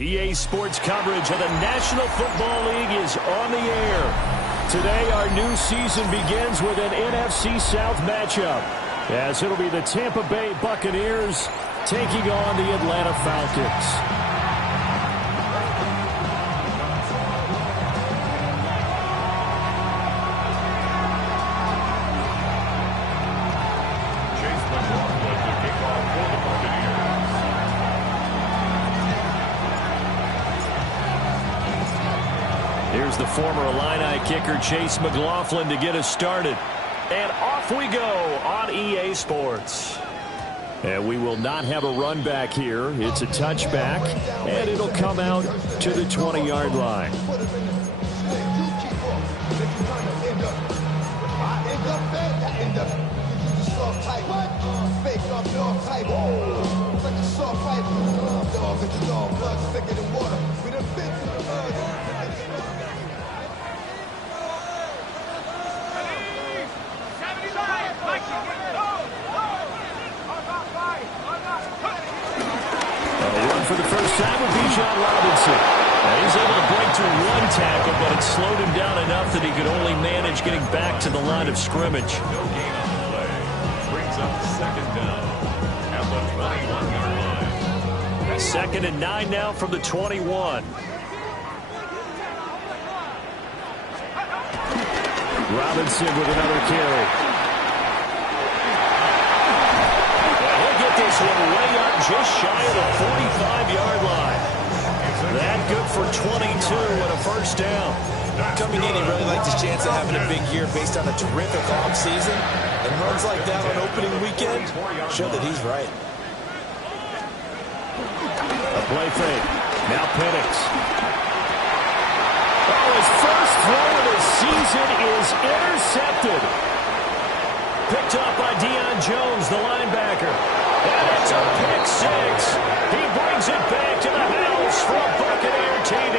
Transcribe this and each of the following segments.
EA Sports coverage of the National Football League is on the air. Today, our new season begins with an NFC South matchup, as it'll be the Tampa Bay Buccaneers taking on the Atlanta Falcons. Here's the former Illini kicker, Chase McLaughlin, to get us started. And off we go on EA Sports. And we will not have a run back here. It's a touchback, and it'll come out to the 20-yard line. For the first time with Bgdean. He's able to break through one tackle, but it slowed him down enough that he could only manage getting back to the line of scrimmage. No gain on the play. Brings up second down at the 21-yard line. Second and 9 now from the 21. Robinson with another carry. This one way up just shy of the 45-yard line. That good for 22 and a first down. Coming in, he really liked his chance of having a big year based on a terrific offseason. And runs like that on opening weekend show that he's right. A play fake. Now Penix. Oh, his first throw of the season is intercepted. Picked up by Deion Jones, the linebacker. And it's a pick six. He brings it back to the house for a Buccaneer TD.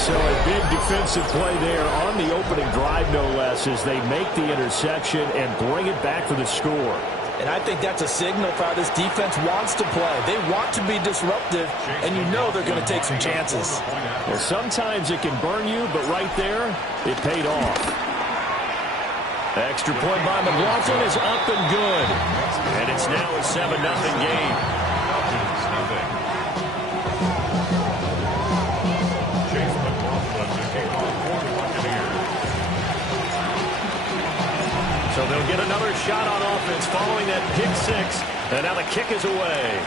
So a big defensive play there on the opening drive, no less, as they make the interception and bring it back for the score. And I think that's a signal for how this defense wants to play. They want to be disruptive, and you know they're going to take some chances. Well, sometimes it can burn you, but right there, it paid off. Extra point by McLaughlin is up and good. And it's now a 7-0 game. Chase McLaughlin to kick off for the Buccaneers. So they'll get another shot on offense following that pick six. And now the kick is away.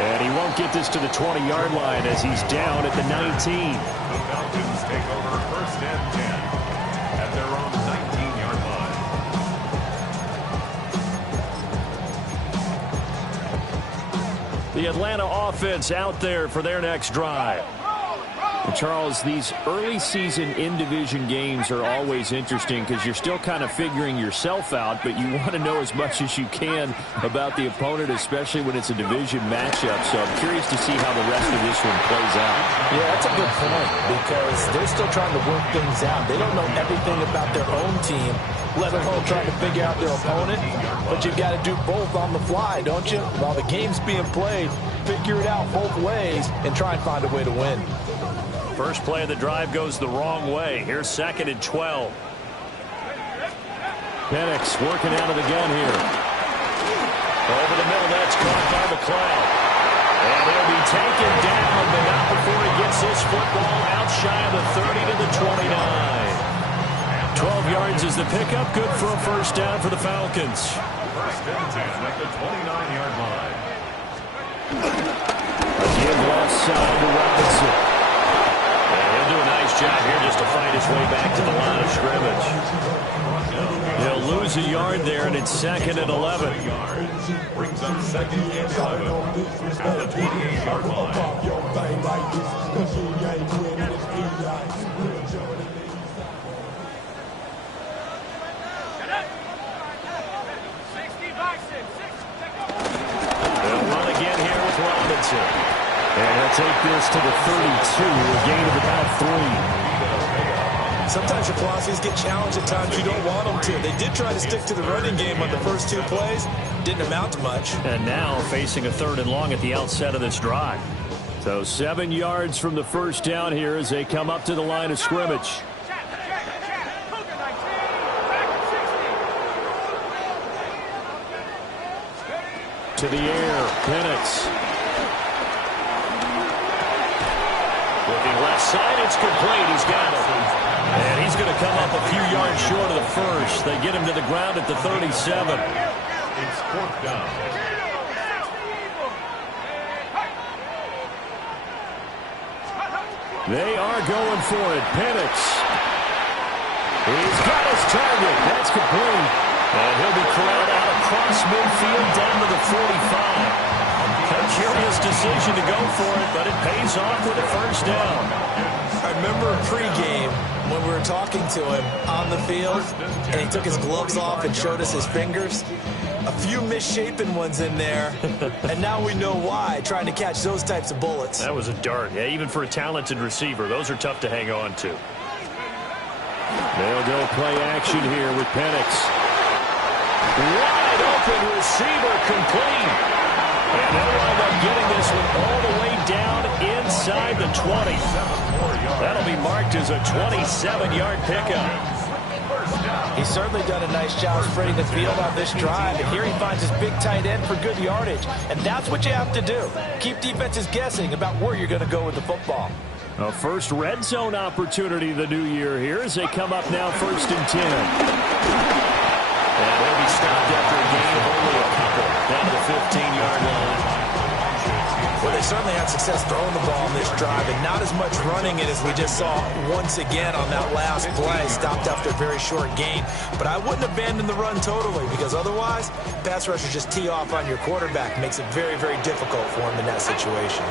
And he won't get this to the 20-yard line as he's down at the 19. The Falcons take over first and 10 at their own 19-yard line. The Atlanta offense out there for their next drive. And Charles, these early season in-division games are always interesting because you're still kind of figuring yourself out, but you want to know as much as you can about the opponent, especially when it's a division matchup. So I'm curious to see how the rest of this one plays out. Yeah, that's a good point because they're still trying to work things out. They don't know everything about their own team, let alone trying to figure out their opponent. But you've got to do both on the fly, don't you? While the game's being played, figure it out both ways and try and find a way to win. First play of the drive goes the wrong way. Here's second and 12. Penix working out of the gun here. Over the middle, that's caught by McLeod. And he'll be taken down, but not before he gets this football out shy of the 30 to the 29. 12 yards is the pickup. Good for a first down for the Falcons. First and 10 at the 29-yard line. A give left side to Robinson. Do a nice job here just to fight his way back to the line of scrimmage. He'll lose a yard there, and it's second and 11. Brings up second and 11 at the 28-yard line. They'll run again here with Robinson. And he'll take this to the 32, a gain of about 3. Sometimes your philosophies get challenged at times you don't want them to. They did try to stick to the running game on the first 2 plays. Didn't amount to much. And now facing a 3rd and long at the outset of this drive. So 7 yards from the first down here as they come up to the line of scrimmage. To the air, Penix. Looking left side, it's complete. He's got it. And he's going to come up a few yards short of the first. They get him to the ground at the 37. It's 4th down. They are going for it. Penix. He's got his target. That's complete. And he'll be corralled out across midfield down to the 45. A curious decision to go for it, but it pays off with a first down. I remember pregame when we were talking to him on the field, and he took his gloves off and showed us his fingers. A few misshapen ones in there, and now we know why, trying to catch those types of bullets. That was a dart. Yeah, even for a talented receiver, those are tough to hang on to. They'll go play action here with Penix. Wide open receiver, complete. And they'll wind up getting this one all the way down inside the 20. That'll be marked as a 27-yard pickup. He's certainly done a nice job spreading the field on this drive, and here he finds his big tight end for good yardage. And that's what you have to do. Keep defenses guessing about where you're going to go with the football. A first red zone opportunity the new year here as they come up now 1st and 10. And they'll be stopped after a gain of only a couple down to the 15-yard line. Well, they certainly had success throwing the ball in this drive, and not as much running it as we just saw once again on that last play. Stopped after a very short gain. But I wouldn't abandon the run totally, because otherwise, pass rushers just tee off on your quarterback. Makes it very, very difficult for him in that situation.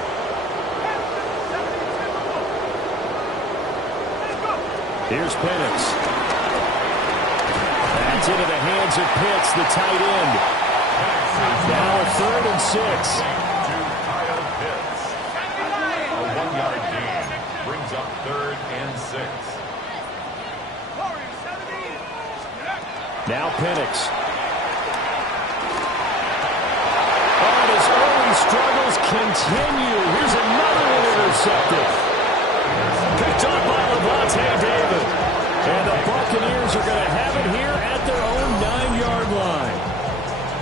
Here's Penix. That's into the hands of Pitts, the tight end. Now a 3rd and 6. A 1-yard gain brings up 3rd and 6. Now Penix. And his early struggles continue. Here's another one intercepted. Picked up by Levante David. And the Buccaneers are going to have it here at their own 9-yard line.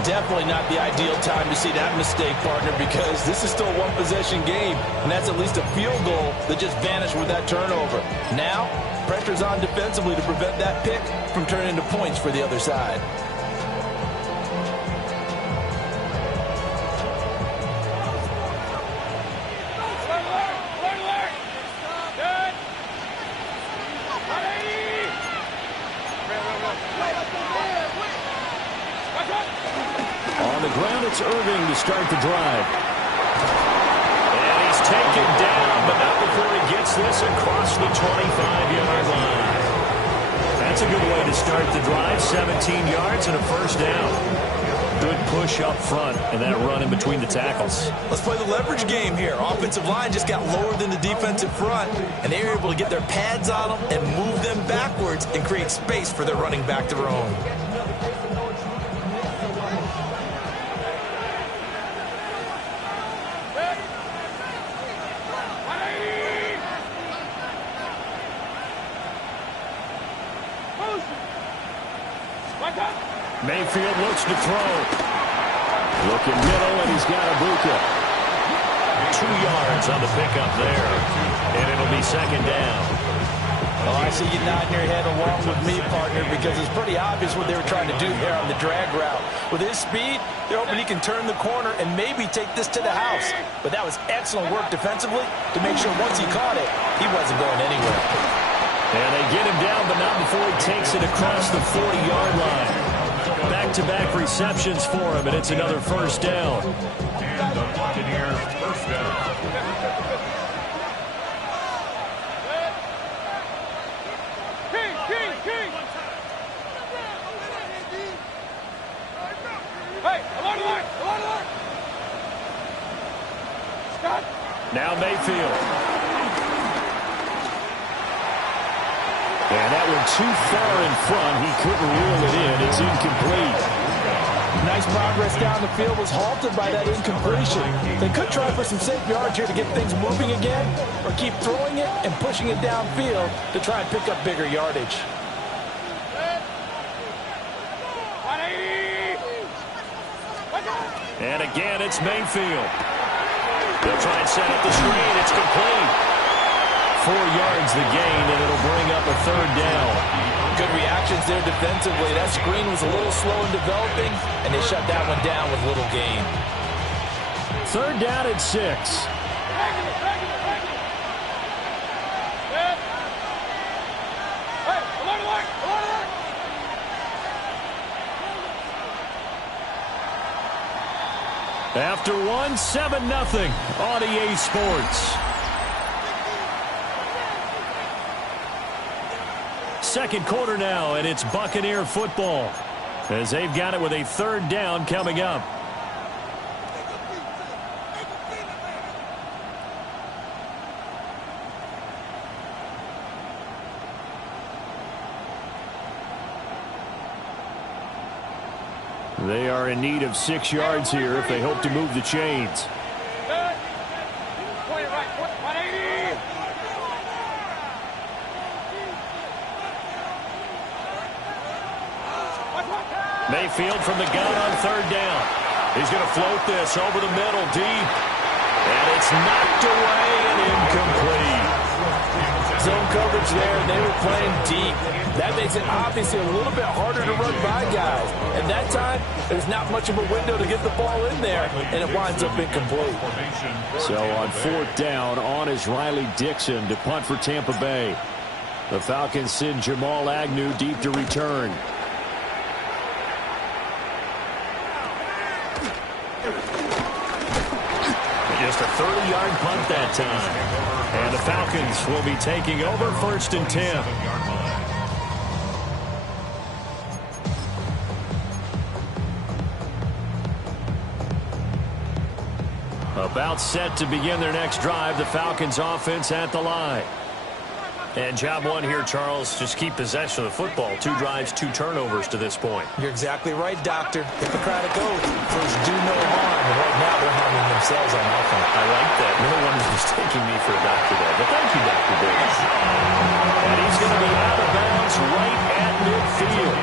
Definitely not the ideal time to see that mistake, partner, because this is still a one-possession game, and that's at least a field goal that just vanished with that turnover. Now, pressure's on defensively to prevent that pick from turning into points for the other side. It's Irving to start the drive. And he's taken down, but not before he gets this across the 25-yard line. That's a good way to start the drive. 17 yards and a first down. Good push up front and that run in between the tackles. Let's play the leverage game here. Offensive line just got lower than the defensive front, and they were able to get their pads on them and move them backwards and create space for their running back to roam. Mayfield looks to throw. Looking middle, and he's got Ibuka. 2 yards on the pickup there. And it'll be 2nd down. Oh, I see you nodding your head along with me, partner, because it's pretty obvious what they were trying to do there on the drag route. With his speed, they're hoping he can turn the corner and maybe take this to the house. But that was excellent work defensively to make sure once he caught it, he wasn't going anywhere. And they get him down, but not before he takes it across the 40-yard line. Back-to-back receptions for him, and it's another first down. And the Buccaneers first down. Now Mayfield. And that one too far in front. He couldn't reel it in. It's incomplete. Nice progress down the field was halted by that incompletion. They could try for some safe yards here to get things moving again, or keep throwing it and pushing it downfield to try and pick up bigger yardage. And again, it's Mayfield. They'll try and set up the screen. It's complete. 4 yards the gain, and it'll bring up a third down. Good reactions there defensively. That screen was a little slow in developing, and they shut that one down with little gain. Third down at 6. After 1, 7-0 on EA Sports. Second quarter now, and it's Buccaneer football as they've got it with a third down coming up. They are in need of 6 yards here if they hope to move the chains. Mayfield from the gun on third down. He's going to float this over the middle deep. And it's knocked away and incomplete. Zone coverage there, and they were playing deep. That makes it obviously a little bit harder to run by guys. And that time, there's not much of a window to get the ball in there, and it winds up incomplete. So on fourth down, on is Riley Dixon to punt for Tampa Bay. The Falcons send Jamal Agnew deep to return. Just a 30-yard punt that time. And the Falcons will be taking over first and 10. About set to begin their next drive. The Falcons offense at the line. And job one here, Charles, just keep possession of the football. 2 drives, 2 turnovers to this point. You're exactly right, Doctor. Hippocratic oath. First, do no harm. And right now, they're harming themselves on offense. I like that. No one is mistaking me for a doctor there. But thank you, Dr. Davis. And he's going to be out of bounds right at midfield.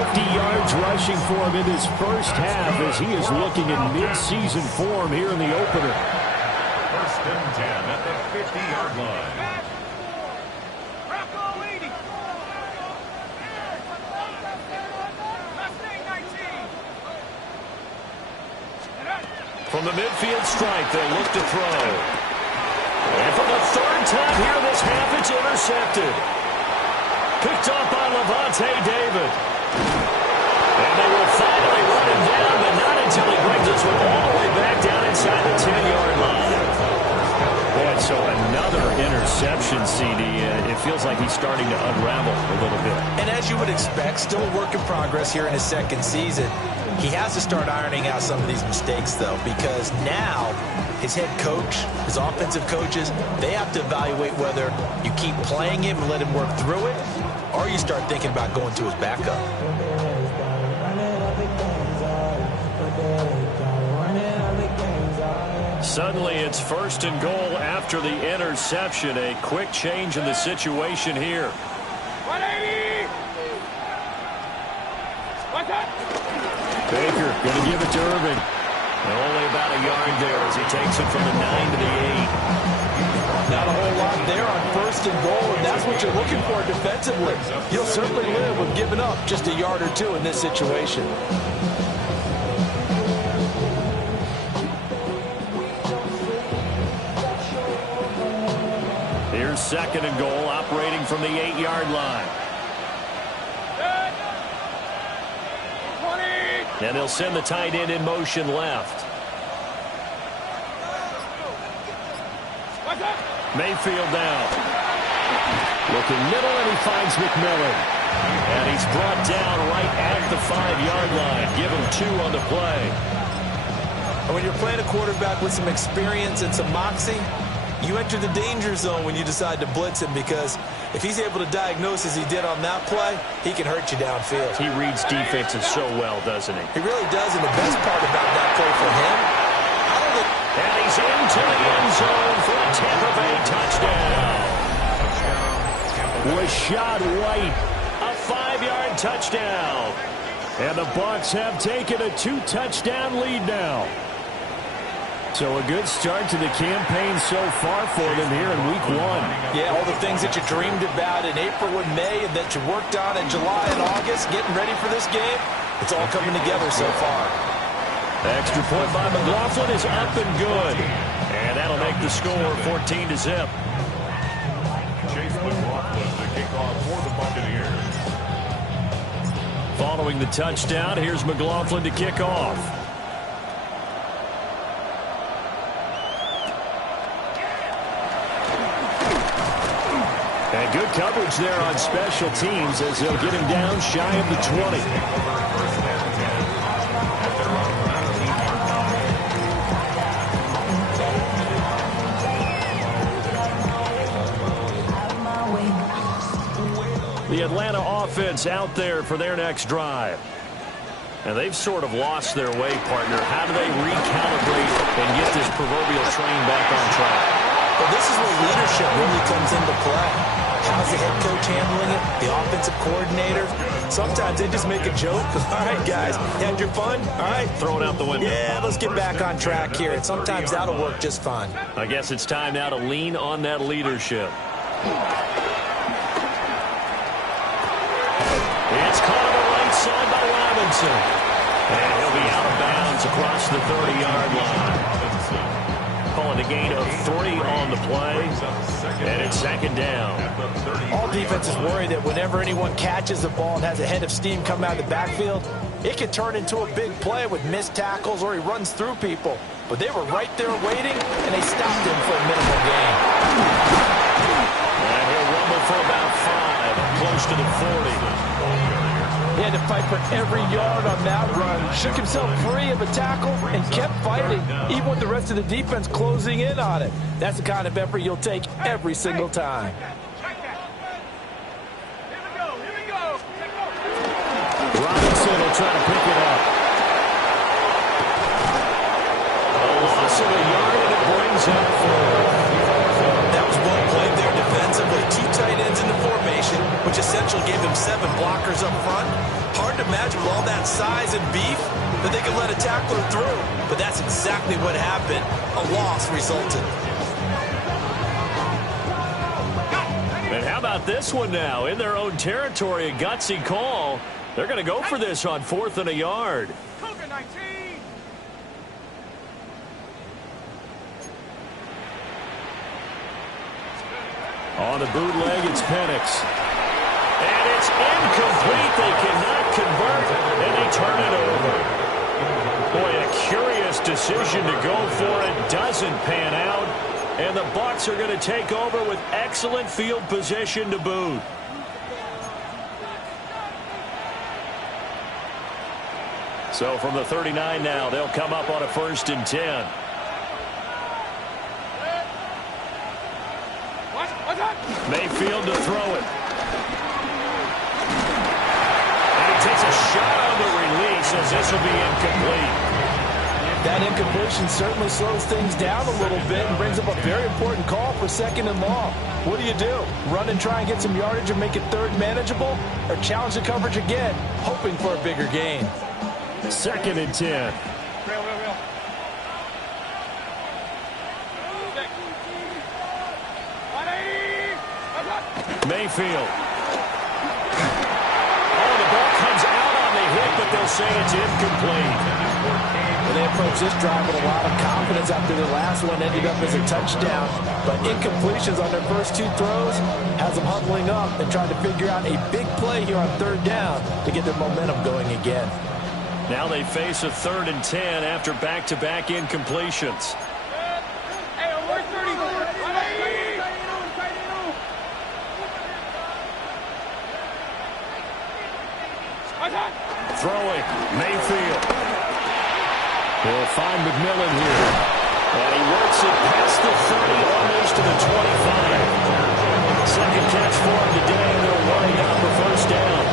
50 yards rushing for him in his first half as he is looking in mid-season form here in the opener. First and 10 at the 50-yard line. From the midfield stripe, they'll look to throw. And for the third time here in this half, it's intercepted. Picked off by Levante David. And they will finally run him down, but not until he brings us all the way back down inside the 10-yard line. And so another interception, CD. It feels like he's starting to unravel a little bit. And as you would expect, still a work in progress here in his second season. He has to start ironing out some of these mistakes, though, because now his head coach, his offensive coaches, they have to evaluate whether you keep playing him and let him work through it, or you start thinking about going to his backup. Suddenly, it's first and goal after the interception. A quick change in the situation here. 180! Baker going to give it to Irvin. And only about a yard there as he takes it from the 9 to the 8. Not a whole lot there on first and goal, and that's what you're looking for defensively. You'll certainly live with giving up just a yard or 2 in this situation. Here's second and goal, operating from the 8-yard line. And they'll send the tight end in motion left. Mayfield down. Looking middle, and he finds McMillan. And he's brought down right at the 5-yard line. Give him 2 on the play. And when you're playing a quarterback with some experience and some moxie, you enter the danger zone when you decide to blitz him, because if he's able to diagnose as he did on that play, he can hurt you downfield. He reads defenses so well, doesn't he? He really does, and the best part about that play for him, and he's into the end zone for a Tampa Bay touchdown. Rashad White, a 5-yard touchdown. And the Bucs have taken a 2-touchdown lead now. So a good start to the campaign so far for them here in week 1. Yeah, all the things that you dreamed about in April and May and that you worked on in July and August, getting ready for this game, it's all coming together so far. Extra point by McLaughlin is up and good. And that'll make the score 14-0. Chase McLaughlin, the kickoff for the Buccaneers. Following the touchdown, here's McLaughlin to kick off. And good coverage there on special teams as they'll get him down shy of the 20. The Atlanta offense out there for their next drive. And they've sort of lost their way, partner. How do they recalibrate and get this proverbial train back on track? Well, this is where leadership really comes into play. How's the head coach handling it? The offensive coordinator? Sometimes they just make a joke. All right, guys, you had your fun? All right. Throw it out the window. Yeah, let's get back on track here. And sometimes that'll work just fine. I guess it's time now to lean on that leadership. It's caught on the right side by Robinson. And he'll be out of bounds across the 30-yard line. Calling a gain of 3 on the play. And it's second down. All defenses worry that whenever anyone catches the ball and has a head of steam come out of the backfield, it can turn into a big play with missed tackles or he runs through people. But they were right there waiting, and they stopped him for a minimal gain. And he'll rumble for about 5, close to the 40. He had to fight for every yard on that run, shook himself free of a tackle, and kept fighting, even with the rest of the defense closing in on it. That's the kind of effort you'll take every single time. Robinson will try to pick it up. A loss of a yard, and it brings up 4. That was well played there defensively. 2 tight ends in the formation, which essentially gave him 7 blockers up front. Hard to imagine with all that size and beef that they could let a tackler through. But that's exactly what happened. A loss resulted. And how about this one now? In their own territory, a gutsy call. They're going to go for this on 4th and a yard. On the bootleg, it's Penix. And it's incomplete. They cannot convert, and they turn it over. Boy, a curious decision to go for it. Doesn't pan out. And the Bucs are going to take over with excellent field position to boot. So from the 39 now, they'll come up on a 1st and 10. Mayfield to throw it. And he takes a shot on the release as this will be incomplete. That incompletion certainly slows things down a little bit and brings up a very important call for 2nd and long. What do? Run and try and get some yardage and make it 3rd manageable? Or challenge the coverage again, hoping for a bigger gain? 2nd and 10. Mayfield. Oh, the ball comes out on the hit, but they'll say it's incomplete. Well, they approached this drive with a lot of confidence after the last one ended up as a touchdown. But incompletions on their first 2 throws has them huddling up and trying to figure out a big play here on 3rd down to get their momentum going again. Now they face a 3rd and 10 after back-to-back incompletions. Throwing, Mayfield. He'll find McMillan here. And he works it past the 30, almost to the 25. Second catch for him today, and they'll wind up the first down.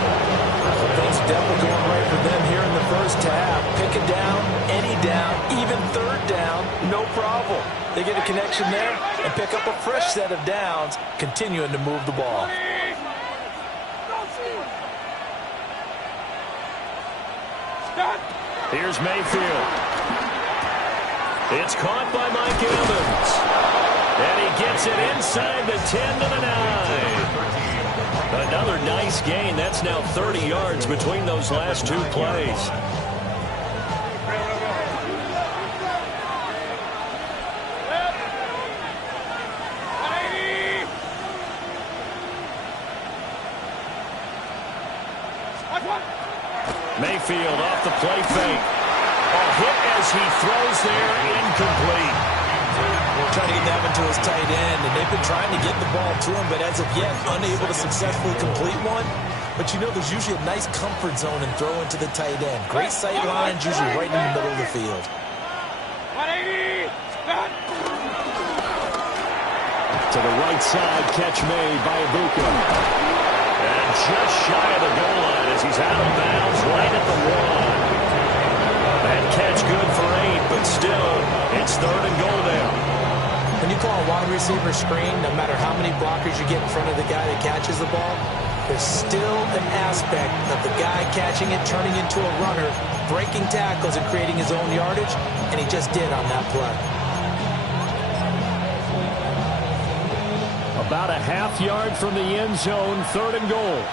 Things definitely going right for them here in the first half. Pick a down, any down, even third down, no problem. They get a connection there and pick up a fresh set of downs, continuing to move the ball. Here's Mayfield. It's caught by Mike Evans. And he gets it inside the 10 to the 9. Another nice gain. That's now 30 yards between those last two plays. Mayfield off the play fake. A hit as he throws there, incomplete. Trying to get that one to his tight end, and they've been trying to get the ball to him, but as of yet, unable to successfully complete one. But you know, there's usually a nice comfort zone and throw into the tight end. Great sight lines, usually right in the middle of the field. 180. To the right side, catch made by Ibuka. And just shy of the goal line as he's out of bounds right at the 1. That catch good for 8, but still, it's third and goal now. When you call a wide receiver screen, no matter how many blockers you get in front of the guy that catches the ball, there's still an aspect of the guy catching it, turning into a runner, breaking tackles and creating his own yardage, and he just did on that play. About a half yard from the end zone, third and goal.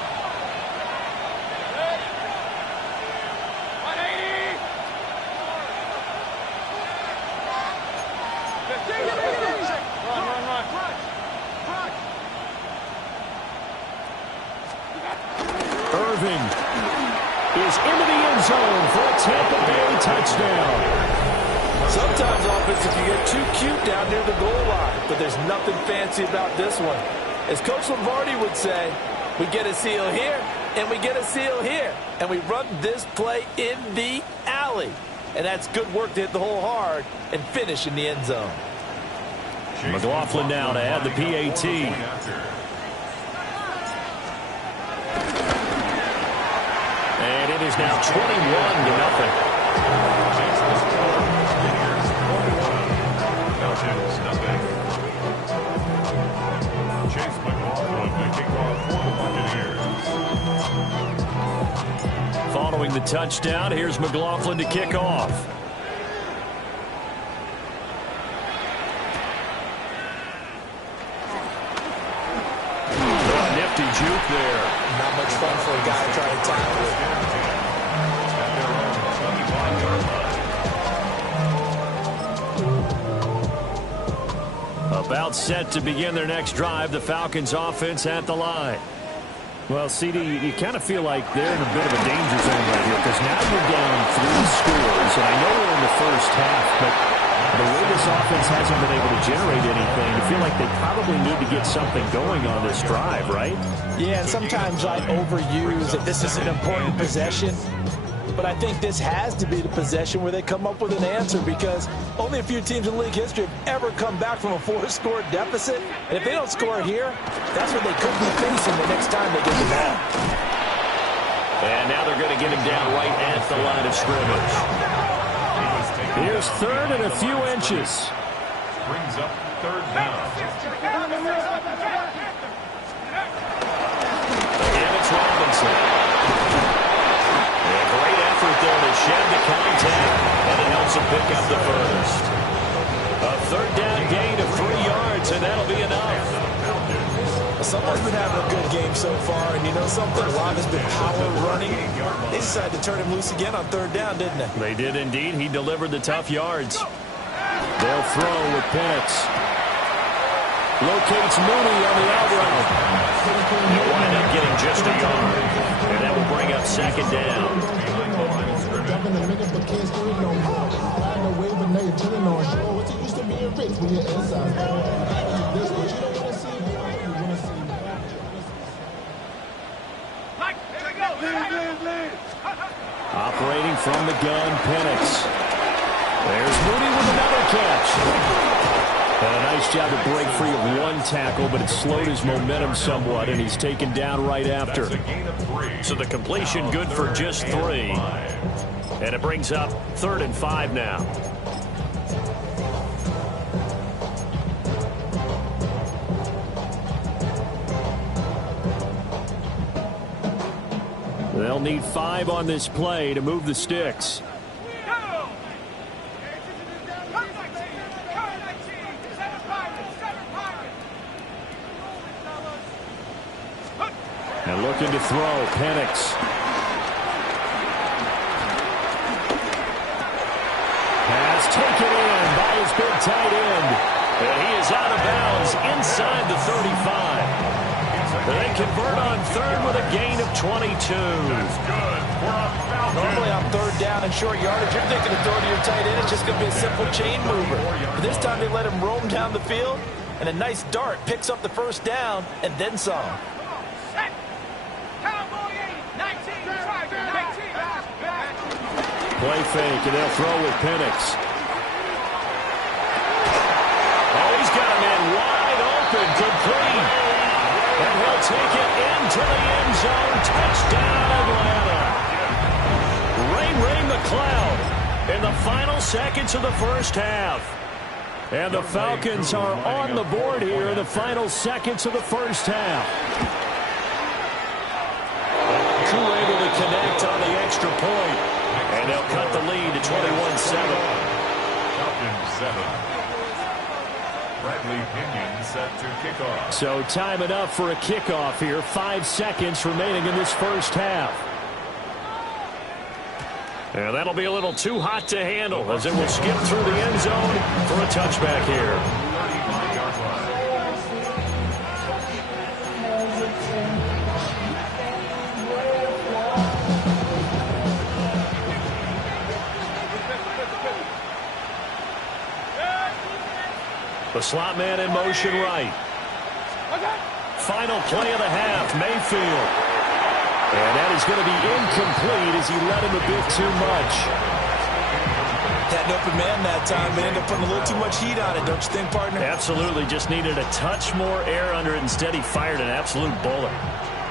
Irving is into the end zone for a Tampa Bay touchdown. Sometimes offense, you get too cute down near the goal line, but there's nothing fancy about this one. As Coach Lombardi would say, we get a seal here, and we get a seal here, and we run this play in the alley. And that's good work to hit the hole hard and finish in the end zone. McLaughlin now to add the PAT. And it is now 21-0. Chase McLaughlin to kick off for the Buccaneers. Following the touchdown, here's McLaughlin to kick off. Oh, nifty juke there. Not much fun for a guy trying to tackle it. About set to begin their next drive, the Falcons offense at the line. Well, CD, you kind of feel like they're in a bit of a danger zone right here because now you're down 3 scores, and I know we're in the first half, but the way this offense hasn't been able to generate anything, I feel like they probably need to get something going on this drive, right? Yeah, and sometimes I overuse that this is an important possession. But I think this has to be the possession where they come up with an answer because only a few teams in league history have ever come back from a 4-score deficit. And if they don't score here, that's what they could be facing the next time they get the ball. And now they're going to get him down right at the line of scrimmage. Here's third and a few inches. Brings up third down. Again, it's Robinson. There to shed the contact, and it helps him pick up the first. A third down gain of 3 yards, and that'll be enough. Someone's been having a good game so far, and you know something? A lot has been power running. They decided to turn him loose again on third down, didn't they? They did indeed. He delivered the tough yards. They'll throw with Penix. Locates Mooney on the out route. He'll wind up getting just a yard, and that will bring up second down. Operating from the gun, Penix. There's Moody with another catch. And a nice job to break free of one tackle, but it slowed his momentum somewhat, and he's taken down right after. So the completion good for just 3. And it brings up 3rd and 5 now. They'll need 5 on this play to move the sticks. And looking to throw, Penix. Pass taken in by his big tight end. And he is out of bounds inside the 35. They convert on 3rd with a gain of 22. That's good. Normally on 3rd down and short yardage, you're thinking of throwing to your tight end. It's just going to be a simple chain mover. But this time they let him roam down the field, and a nice dart picks up the 1st down and then some. Play fake, and they'll throw with Penix. Oh, he's got a man wide open, complete. And he'll take it into the end zone. Touchdown, Atlanta. Rain the cloud in the final seconds of the 1st half. And the Falcons are on the board here in the final seconds of the 1st half. Crew able to connect on the extra point. And they'll cut the lead to 21-7. Falcons 7. Bradley Pinion set to kick off. So time enough for a kickoff here. 5 seconds remaining in this 1st half. And that'll be a little too hot to handle as it will skip through the end zone for a touchback here. 35-yard line. The slot man in motion right. Final play of the half, Mayfield. And that is going to be incomplete as he led him a bit too much. Had an open man that time, but ended up putting a little too much heat on it, don't you think, partner? Absolutely. Just needed a touch more air under it. Instead, he fired an absolute bullet.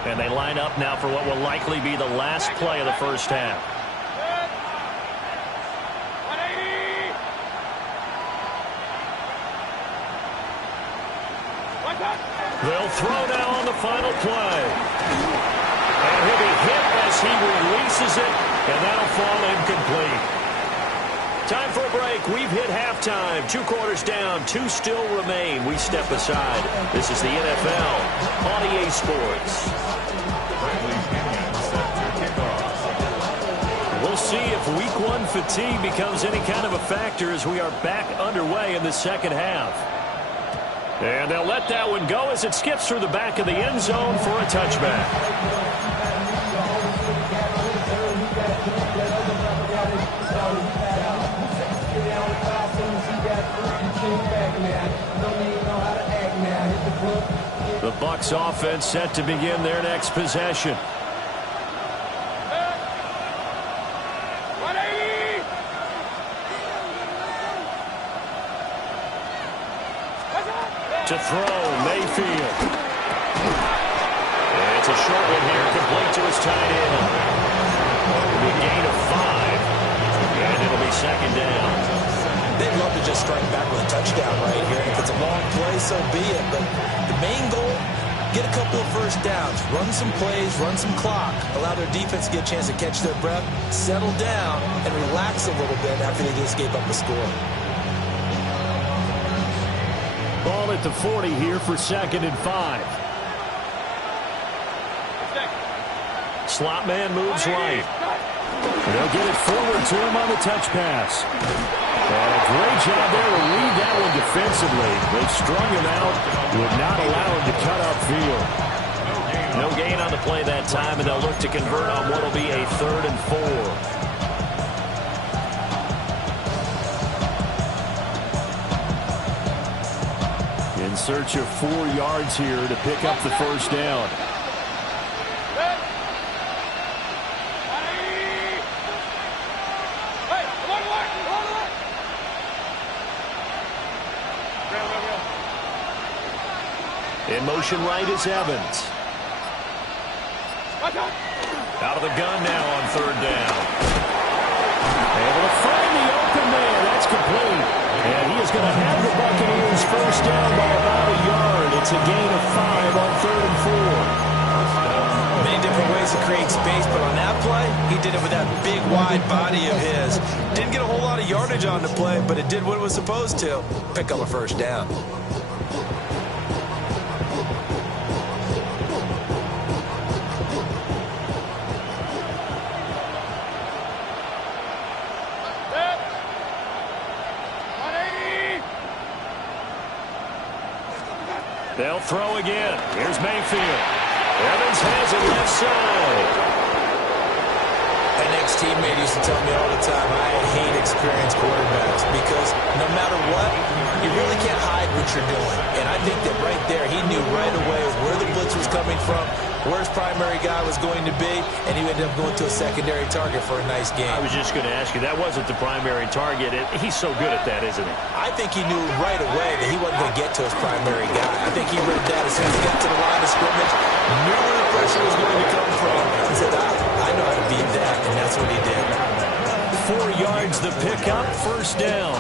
And they line up now for what will likely be the last play of the 1st half. They'll throw now on the final play. And he'll be hit as he releases it, and that'll fall incomplete. Time for a break. We've hit halftime. 2 quarters down, 2 still remain. We step aside. This is the NFL on EA Sports. Bradley Pinion set to kick off. We'll see if Week 1 fatigue becomes any kind of a factor as we are back underway in the 2nd half. And they'll let that one go as it skips through the back of the end zone for a touchback. The Bucs offense set to begin their next possession. To throw, Mayfield. And it's a short one here, complete to his tight end. A gain of 5. And it'll be 2nd down. They'd love to just strike back with a touchdown right here. If it's a long play, so be it. But the main goal, get a couple of 1st downs. Run some plays, run some clock. Allow their defense to get a chance to catch their breath, settle down, and relax a little bit after they just gave up the score. Ball at the 40 here for 2nd and 5. Slot man moves right. They'll get it forward to him on the touch pass. And a great job there to read that one defensively. They've strung him out, would not allow him to cut upfield. No gain on the play that time, and they'll look to convert on what will be a 3rd and 4. In search of 4 yards here to pick up the 1st down. In motion right is Evans. Out of the gun now on third down. Able to find the open man. That's complete. And he is going to have the Buccaneers first down by about a yard. It's a gain of 5 on 3rd and 4. Many different ways to create space, but on that play, he did it with that big, wide body of his. Didn't get a whole lot of yardage on the play, but it did what it was supposed to. Pick up a first down. They'll throw again. Here's Mayfield. Evans has it left side. An ex-teammate used to tell me all the time, I hate experienced quarterbacks because no matter what, you really can't hide what you're doing. And I think that right there, he knew right away where the blitz was coming from, where his primary guy was going to be, and he ended up going to a secondary target for a nice game. I was just going to ask you, that wasn't the primary target. He's so good at that, isn't he? I think he knew right away that he wasn't going to get to his primary guy. I think he read that as soon as he got to the line of scrimmage, knew where the pressure was going to come from, and said, I know how to beat that, and that's what he did. 4 yards the pickup, first down.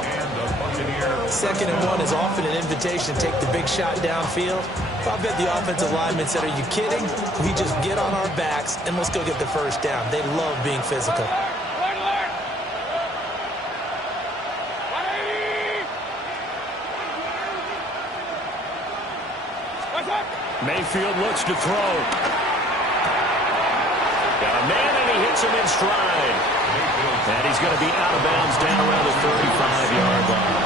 2nd and 1 is often an invitation to take the big shot downfield. I bet the offensive lineman said, are you kidding? We just get on our backs and let's go get the first down. They love being physical. Mayfield looks to throw. Got a man and he hits him in stride. And he's going to be out of bounds down around the 35-yard line.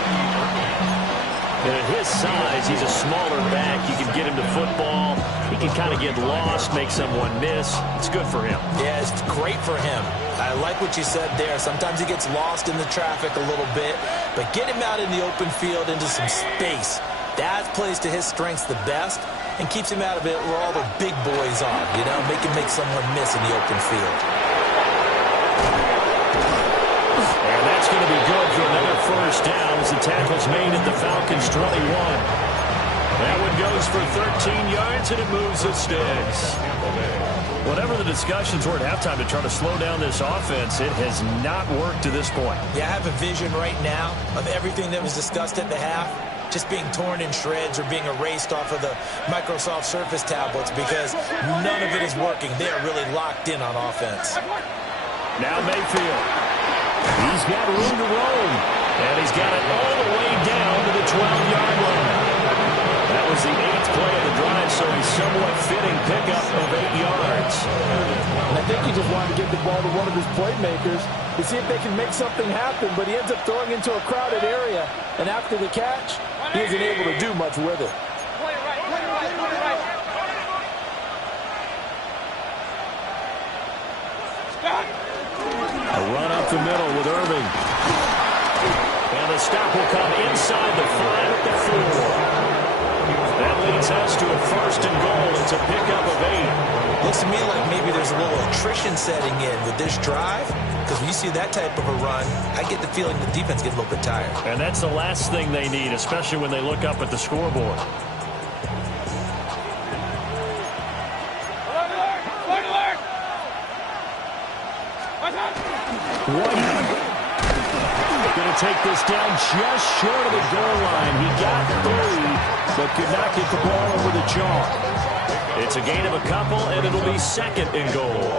And at his size, he's a smaller back. You can get him to football. He can kind of get lost, make someone miss. It's good for him. Yeah, it's great for him. I like what you said there. Sometimes he gets lost in the traffic a little bit, but get him out in the open field into some space. That plays to his strengths the best and keeps him out of it where all the big boys are, you know, make him make someone miss in the open field. And that's going to be good for another first down as the tackle's made at the Falcons' 21. That one goes for 13 yards, and it moves the sticks. Whatever the discussions were at halftime to try to slow down this offense, it has not worked to this point. Yeah, I have a vision right now of everything that was discussed at the half just being torn in shreds or being erased off of the Microsoft Surface tablets because none of it is working. They are really locked in on offense. Now Mayfield. He's got room to roam, and he's got it all the way down to the 12-yard line. That was the 8th play of the drive, so a somewhat fitting pickup of 8 yards. And I think he just wanted to get the ball to one of his playmakers to see if they can make something happen, but he ends up throwing into a crowded area, and after the catch, he isn't able to do much with it. A run up the middle with Irving. And the stop will come inside the 5 at the 4. That leads us to a first and goal. It's a pickup of 8. Looks to me like maybe there's a little attrition setting in with this drive, because when you see that type of a run, I get the feeling the defense gets a little bit tired. And that's the last thing they need, especially when they look up at the scoreboard. Going to take this down just short of the goal line. He got 3, but could not get the ball over the chalk. It's a gain of a couple, and it'll be 2nd and goal.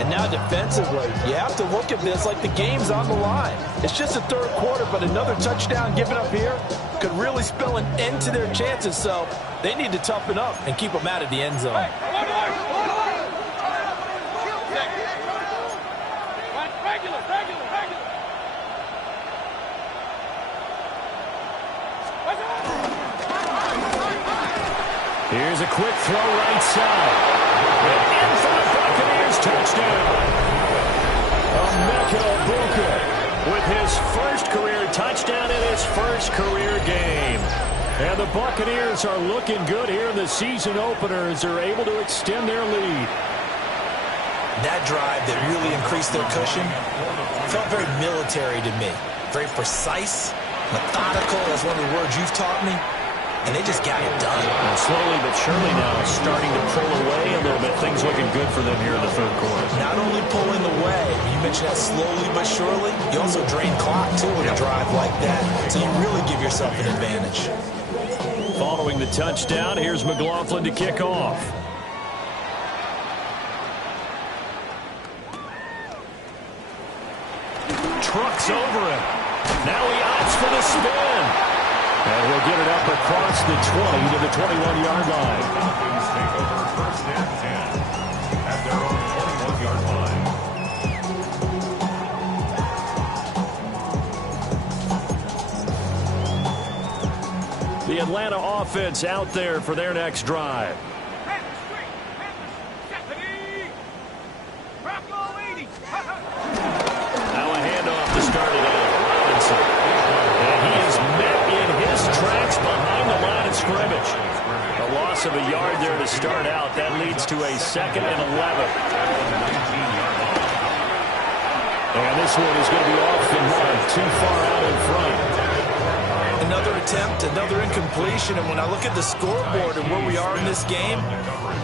And now defensively, you have to look at this like the game's on the line. It's just the 3rd quarter, but another touchdown given up here could really spell an end to their chances, so they need to toughen up and keep them out of the end zone. Here's a quick throw right side. And in for the Buccaneers touchdown. Emeka Egbuka with his first career touchdown in his first career game. And the Buccaneers are looking good here in the season opener as they're able to extend their lead. That drive that really increased their cushion felt very military to me. Very precise, methodical. That's one of the words you've taught me. and they just got it done. And slowly but surely now starting to pull away a little bit. Things looking good for them here in the third quarter. Not only pulling away, you mentioned that slowly but surely, you also drain clock, too, with a drive like that. So you really give yourself an advantage. Following the touchdown, here's McLaughlin to kick off. Trucks over him. Now he opts for the spin. And he'll get it up across the 20 to the 21-yard line. Dolphins take over first and 10 at their own 21-yard line. The Atlanta offense out there for their next drive. Now a handoff to start it out. Robinson. And he is met in his tracks behind the line of scrimmage. A loss of a yard there to start out. That leads to a 2nd and 11. And this one is going to be off the mark, too far out in front. Another attempt, another incompletion, and when I look at the scoreboard and where we are in this game,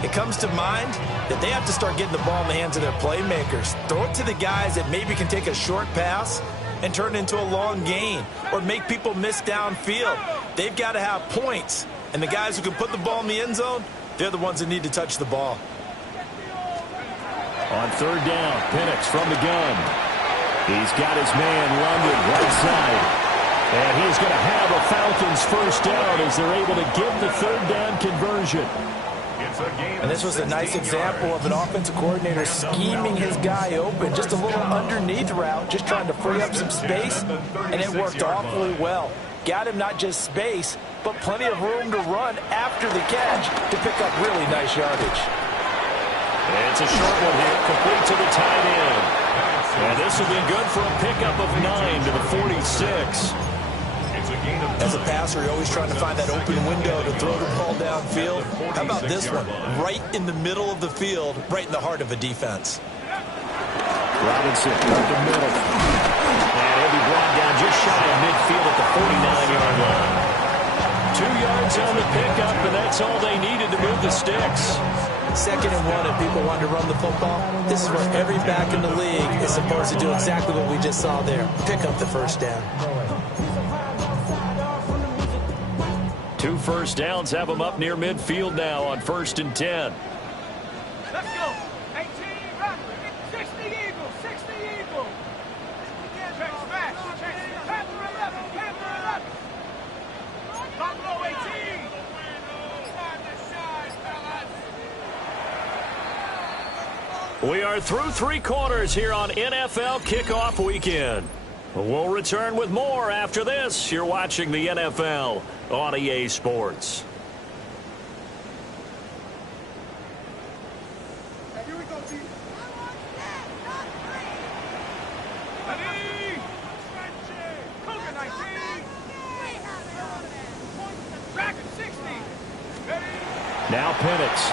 it comes to mind that they have to start getting the ball in the hands of their playmakers. Throw it to the guys that maybe can take a short pass and turn it into a long gain or make people miss downfield. They've got to have points, and the guys who can put the ball in the end zone, they're the ones that need to touch the ball. On third down, Penix from the gun. He's got his man London right side. And he's going to have a Falcons first down as they're able to get the third down conversion. And this was a nice example of an offensive coordinator scheming his guy open. Just a little underneath route, just trying to free up some space, and it worked awfully well. Got him not just space, but plenty of room to run after the catch to pick up really nice yardage. It's a short one here, complete to the tight end. And this will be good for a pickup of 9 to the 46. As a passer, you're always trying to find that open window to throw the ball downfield. How about this one? Right in the middle of the field, right in the heart of a defense. Robinson up the middle. And he'll be brought down just shy of midfield at the 49-yard line. 2 yards on the pickup, and that's all they needed to move the sticks. 2nd and 1, and people want to run the football. This is where every back in the league is supposed to do exactly what we just saw there. Pick up the first down. 2 first downs have them up near midfield now on 1st and 10. Let's go. 18, 60 Eagles, 60 Eagles. Check smash, check Panther 11, Panther 11. Buffalo 18. Time to shine, fellas. We are through 3 quarters here on NFL Kickoff Weekend. We'll return with more after this. You're watching the NFL on EA Sports. Here we go, team. Cougar 19. Dragon 60. Now Penix.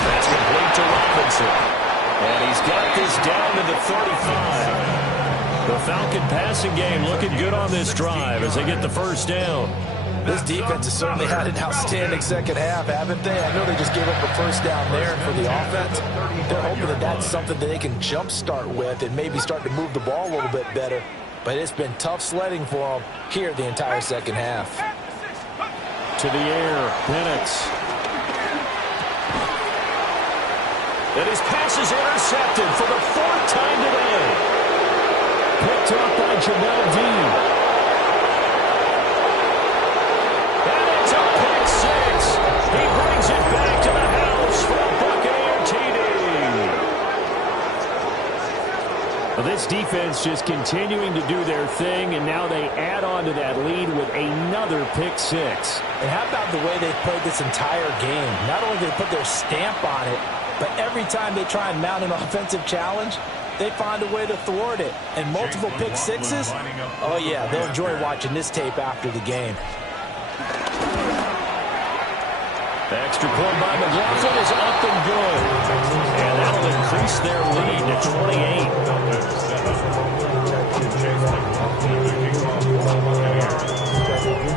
That's complete to Robinson. And he's got this down to the 35. The Falcon passing game looking good on this drive as they get the first down. This defense has certainly had an outstanding second half, haven't they? I know they just gave up a first down there for the offense. They're hoping that that's something that they can jumpstart with and maybe start to move the ball a little bit better. But it's been tough sledding for them here the entire second half. To the air, Penix. And his pass is intercepted for the 4th time today. Picked up by Jamel Dean. And it's a pick 6. He brings it back to the house for a Buccaneer TD. Well, this defense just continuing to do their thing, and now they add on to that lead with another pick 6. And how about the way they've played this entire game? Not only do they put their stamp on it, but every time they try and mount an offensive challenge, they find a way to thwart it. And multiple pick 6s, oh yeah, they'll enjoy watching this tape after the game. The extra point by McLaughlin is up and good. And that'll increase their lead to 28.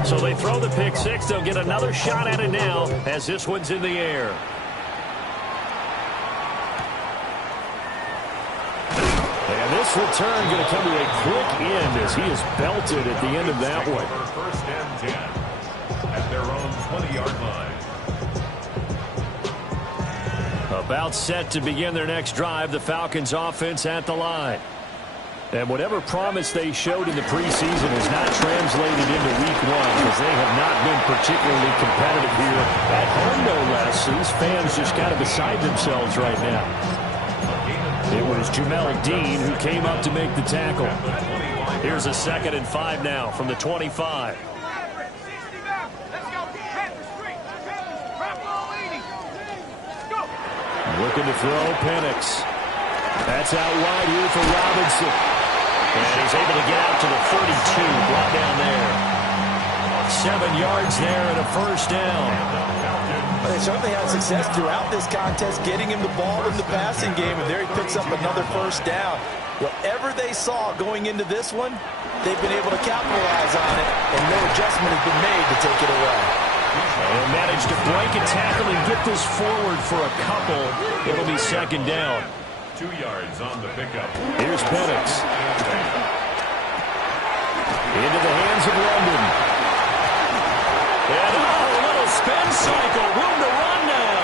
So they throw the pick six. They'll get another shot at it now as this one's in the air. And this return going to come to a quick end as he is belted at the end of that one. First and 10 at their own 20-yard line. About set to begin their next drive, the Falcons offense at the line. And whatever promise they showed in the preseason has not translated into week one because they have not been particularly competitive here at home, no less. These fans just kind of beside themselves right now. It was Bgdean who came up to make the tackle. Here's a 2nd and 5 now from the 25. Looking to throw Penix. That's out wide here for Robinson. And he's able to get out to the 32, brought down there. 7 yards there and a first down. Well, they certainly had success throughout this contest, getting him the ball in the passing game, and there he picks up another first down. Whatever they saw going into this one, they've been able to capitalize on it, and no adjustment has been made to take it away. And managed to break a tackle and get this forward for a couple. It'll be 2nd down. 2 yards on the pickup. Here's Penix. Into the hands of London. And a little spin cycle. Room to run now.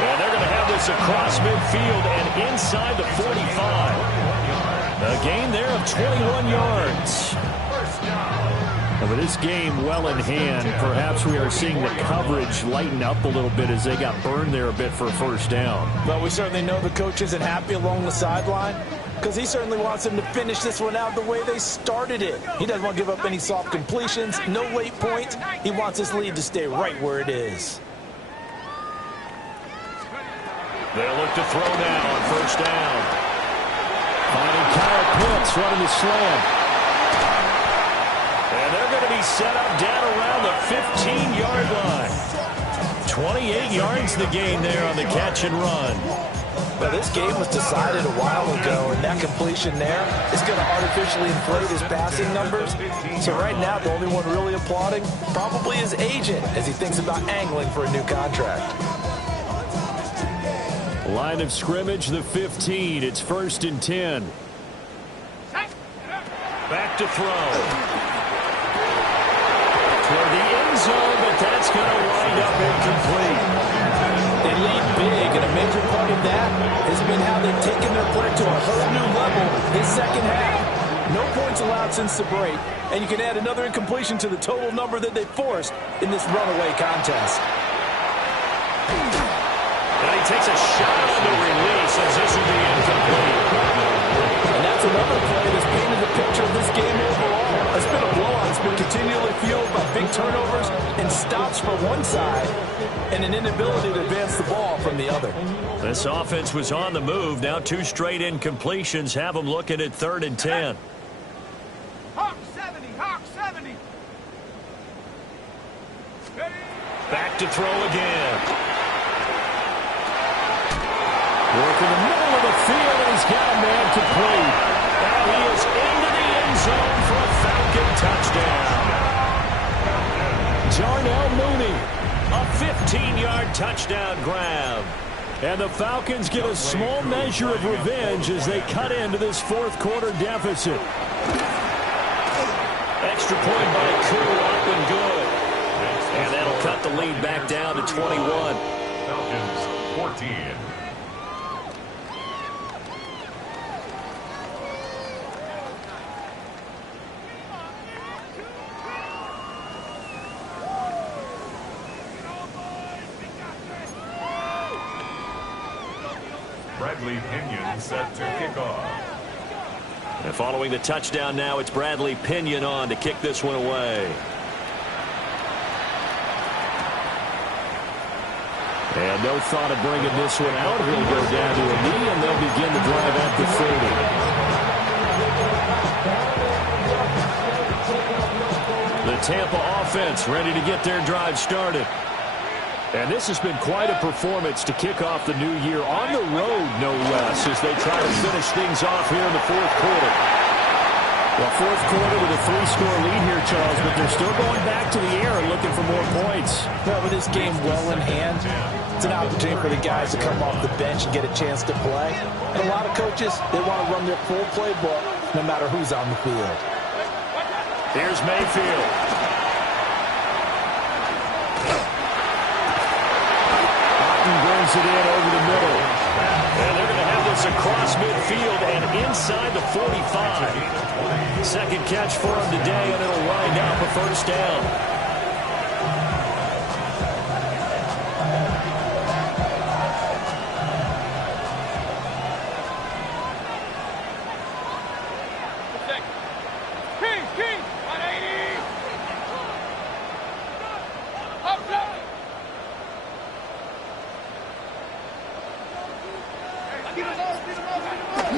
And they're going to have this across midfield and inside the 45. A gain there of 21 yards. But this game well in hand. Perhaps we are seeing the coverage lighten up a little bit as they got burned there a bit for a first down. Well, we certainly know the coach isn't happy along the sideline because he certainly wants them to finish this one out the way they started it. He doesn't want to give up any soft completions, no late points. He wants his lead to stay right where it is. They'll look to throw now on first down. Finding Kyle Pitts running the slant. And they're going to be set up down around the 15-yard line. 28 yards the gain there on the catch and run. Well, this game was decided a while ago, and that completion there is going to artificially inflate his passing numbers. So right now, the only one really applauding probably his agent as he thinks about angling for a new contract. Line of scrimmage, the 15. It's 1st and 10. Back to throw. Toward the end zone, but that's going to wind up incomplete. They lead big, and a major part of that has been how they've taken their play to a whole new level this second half. No points allowed since the break, and you can add another incompletion to the total number that they forced in this runaway contest. And he takes a shot on the release as this will be incomplete. And that's another play that's painted the picture of this game overall. It's been a blowout. It's been continually fueled by big turnovers and stops for one side and an inability to advance the ball from the other. This offense was on the move. Now 2 straight incompletions have them looking at 3rd and 10. Hawk 70, Hawk 70. Back to throw again. Working the middle of the field, and he's got a man complete. Now he is into the end zone for a Falcon touchdown. Darnell Mooney, a 15-yard touchdown grab. And the Falcons get a small measure of revenge as they cut into this 4th quarter deficit. Extra point by Koo, up and good. And that'll cut the lead back down to 21. Falcons 14. Bradley Pinion set to kick off. And following the touchdown now, it's Bradley Pinion on to kick this one away. And no thought of bringing this one out. He'll go down to a knee, and they'll begin the drive at the 30. The Tampa offense ready to get their drive started. And this has been quite a performance to kick off the new year on the road, no less, as they try to finish things off here in the 4th quarter. Well, fourth quarter with a 3-score lead here, Charles, but they're still going back to the air and looking for more points. Well, with this game well in hand, it's an opportunity for the guys to come off the bench and get a chance to play. And a lot of coaches, they want to run their full playbook no matter who's on the field. Here's Mayfield. Martin brings it in over the middle. And they're going to have this across midfield and inside the 45. Second catch for him today, and it'll wind up a first down.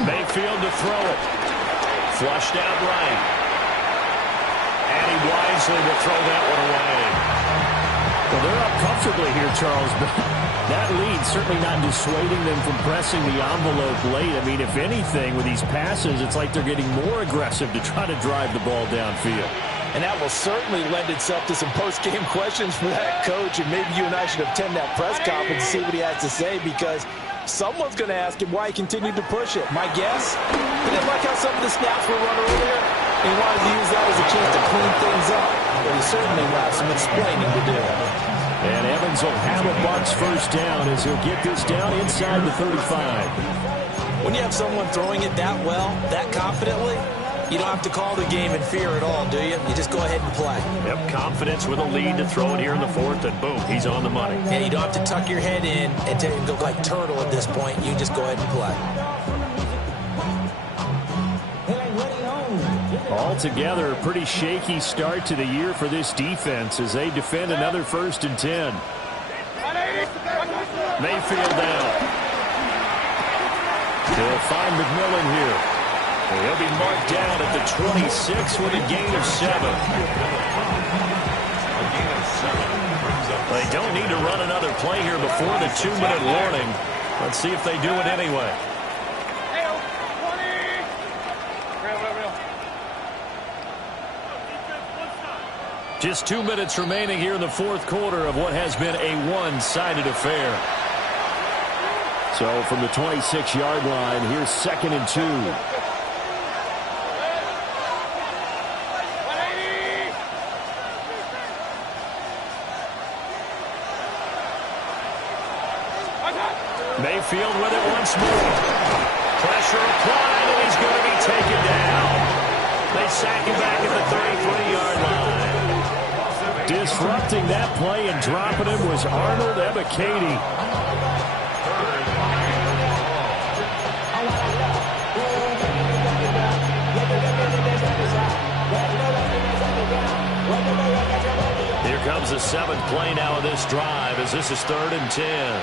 Mayfield to throw it. Flushed out right. And he wisely will throw that one away. Well, they're up comfortably here, Charles, but that lead certainly not dissuading them from pressing the envelope late. I mean, if anything, with these passes, it's like they're getting more aggressive to try to drive the ball downfield. And that will certainly lend itself to some post-game questions for that coach, and maybe you and I should attend that press conference and see what he has to say, because someone's going to ask him why he continued to push it. My guess, he didn't like how some of the snaps were run earlier, and he wanted to use that as a chance to clean things up. But he certainly will have some explaining to do. And Evans will have a Bucs first down as he'll get this down inside the 35. When you have someone throwing it that well, that confidently, you don't have to call the game in fear at all, do you? You just go ahead and play. Yep, confidence with a lead to throw it here in the fourth, and boom, he's on the money. And you don't have to tuck your head in and go like turtle at this point. You just go ahead and play. Altogether, a pretty shaky start to the year for this defense as they defend another 1st and 10. Mayfield down. They'll find McMillan here. He'll be marked down at the 26 with a gain of 7. They don't need to run another play here before the 2-minute warning. Let's see if they do it anyway. Just 2 minutes remaining here in the fourth quarter of what has been a one-sided affair. So from the 26-yard line, here's 2nd and 2. Mayfield with it once more. Pressure applied, and he's going to be taken down. They sack him back at the 33-yard line. Disrupting that play and dropping him was Arnold Ebiketie. Here comes the 7th play now of this drive as this is 3rd and 10.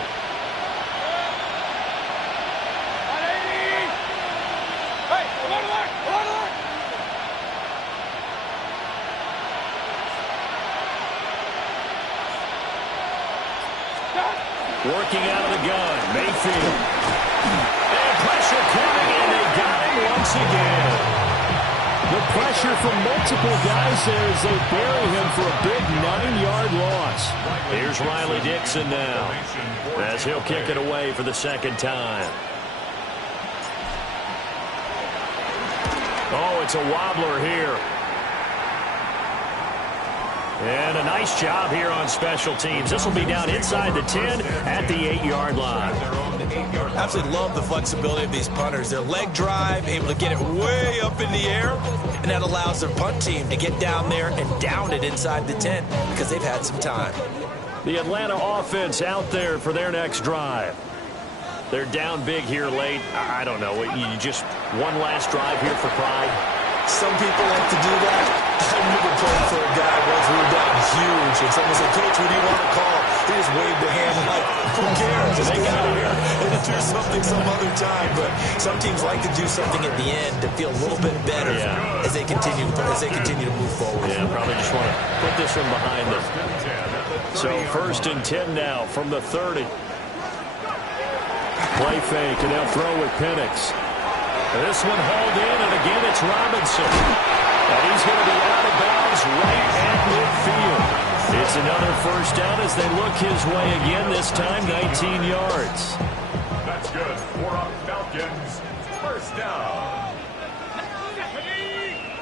Working out of the gun, Mayfield. And pressure coming, and they got him once again. The pressure from multiple guys there as they bury him for a big 9-yard loss. Here's Riley Dixon now as he'll kick it away for the 2nd time. Oh, it's a wobbler here. And a nice job here on special teams. This will be down inside the 10 at the 8-yard line. Absolutely love the flexibility of these punters. Their leg drive, able to get it way up in the air, and that allows their punt team to get down there and down it inside the 10 because they've had some time. The Atlanta offense out there for their next drive. They're down big here late. I don't know. You just one last drive here for pride. Some people like to do that. I remember playing for a guy once we were down huge, and someone said, "Coach, what do you want to call?" He just waved the hand. I'm like, who cares? Just get out of here and do something some other time. But some teams like to do something at the end to feel a little bit better as they continue to move forward. Yeah, probably just want to put this one behind them. So 1st and 10 now from the 30. Play fake, and they'll throw with Penix. This one hauled in, and again it's Robinson. And he's going to be out of bounds right at midfield. It's another first down as they look his way again, this time 19 yards. That's good for our Falcons. First down.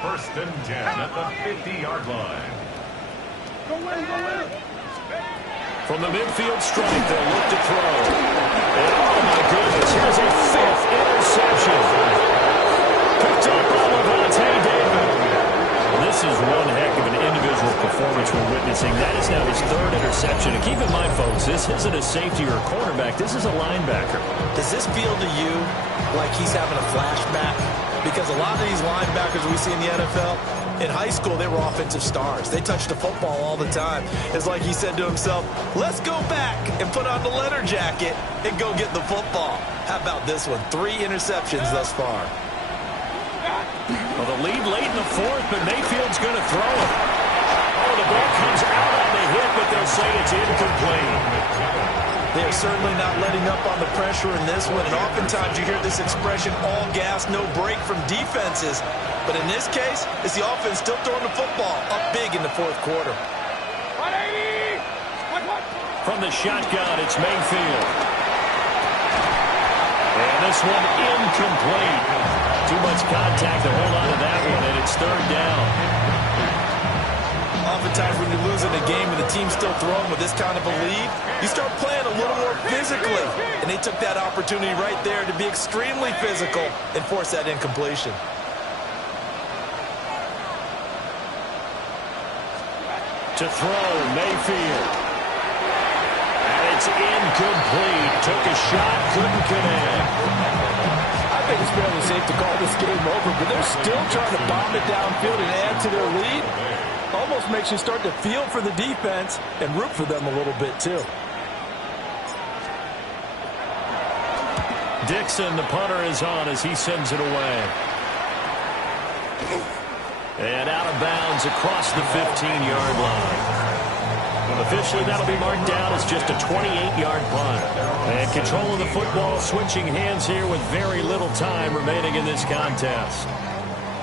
First and 10 at the 50-yard line. From the midfield strike, they'll look to throw. And oh my goodness, here's a fifth interception. Picked up by Levante David. This is one heck of an individual performance we're witnessing. That is now his third interception. And keep in mind, folks, this isn't a safety or a cornerback. This is a linebacker. Does this feel to you like he's having a flashback? Because a lot of these linebackers we see in the NFL, in high school, they were offensive stars. They touched the football all the time. It's like he said to himself, let's go back and put on the leather jacket and go get the football. How about this one? 3 interceptions thus far. Well, the lead late in the fourth, but Mayfield's going to throw it. Oh, the ball comes out on the hit, but they'll say it's incomplete. They are certainly not letting up on the pressure in this one, and oftentimes you hear this expression, all gas, no break from defenses. But in this case, it's the offense still throwing the football up big in the fourth quarter. 180! From the shotgun, it's Mayfield. And this one incomplete. Too much contact to hold on to that one, and it's third down. Oftentimes when you're losing a game and the team's still throwing with this kind of a lead, you start playing a little more physically. And they took that opportunity right there to be extremely physical and force that incompletion. To throw, Mayfield. And it's incomplete. Took a shot, couldn't connect. I think it's fairly safe to call this game over, but they're still trying to bomb it downfield and add to their lead. Almost makes you start to feel for the defense and root for them a little bit, too. Dixon, the punter, is on as he sends it away. And out of bounds across the 15-yard line. Officially, that'll be marked down as just a 28-yard punt. And control of the football switching hands here with very little time remaining in this contest.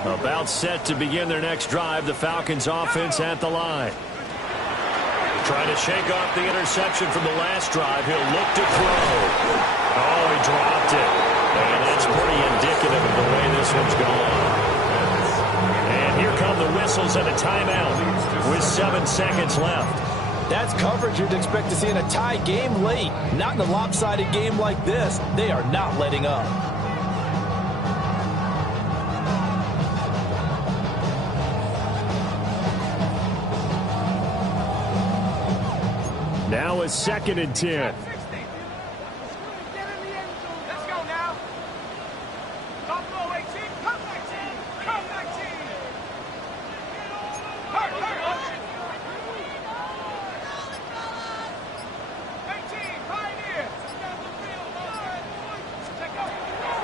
About set to begin their next drive, the Falcons offense at the line. Trying to shake off the interception from the last drive. He'll look to throw. Oh, he dropped it. And that's pretty indicative of the way this one's gone. And here come the whistles and a timeout with 7 seconds left. That's coverage you'd expect to see in a tie game late. Not in a lopsided game like this. They are not letting up. Now a 2nd and 10. Let's go now. Don't throw 18. Come 19. Come 19. Hurt. 18. Pioneer.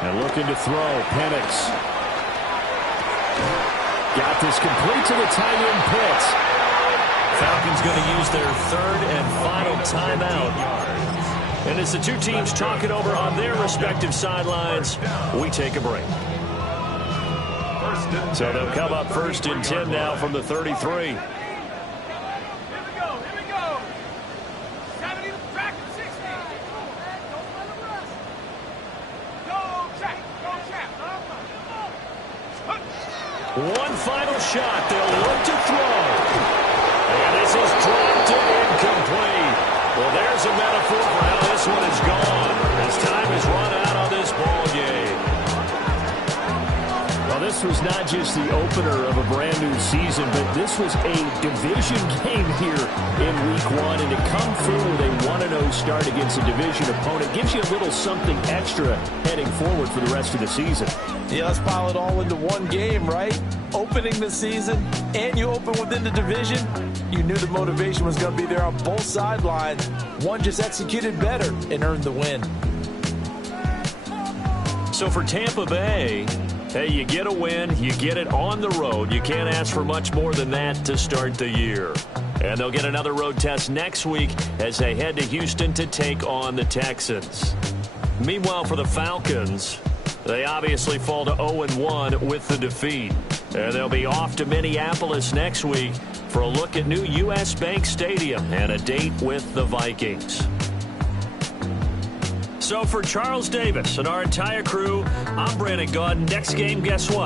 And looking to throw, Penix. Got this complete to the tight end Pitts. Falcons going to use their third and final timeout. And as the two teams talk it over on their respective sidelines, we take a break. So they'll come up 1st and 10 now from the 33. Here we go. 70 track 60. Go, Jack. One final shot. They'll look to throw. And this is dropped to incomplete. Well, there's a metaphor for how this one is gone. As time is run out on this ball game. Well, this was not just the opener of a brand new season, but this was a division game here in week 1. And to come through with a 1-0 start against a division opponent gives you a little something extra heading forward for the rest of the season. Yeah, let's pile it all into one game, right? Opening the season, and you open within the division. You knew the motivation was going to be there on both sidelines. One just executed better and earned the win. So for Tampa Bay, hey, you get a win, you get it on the road. You can't ask for much more than that to start the year. And they'll get another road test next week as they head to Houston to take on the Texans. Meanwhile, for the Falcons, They obviously fall to 0-1 with the defeat. And they'll be off to Minneapolis next week for a look at new U.S. Bank Stadium and a date with the Vikings. So for Charles Davis and our entire crew, I'm Brandon Gaudin. Next game, guess what?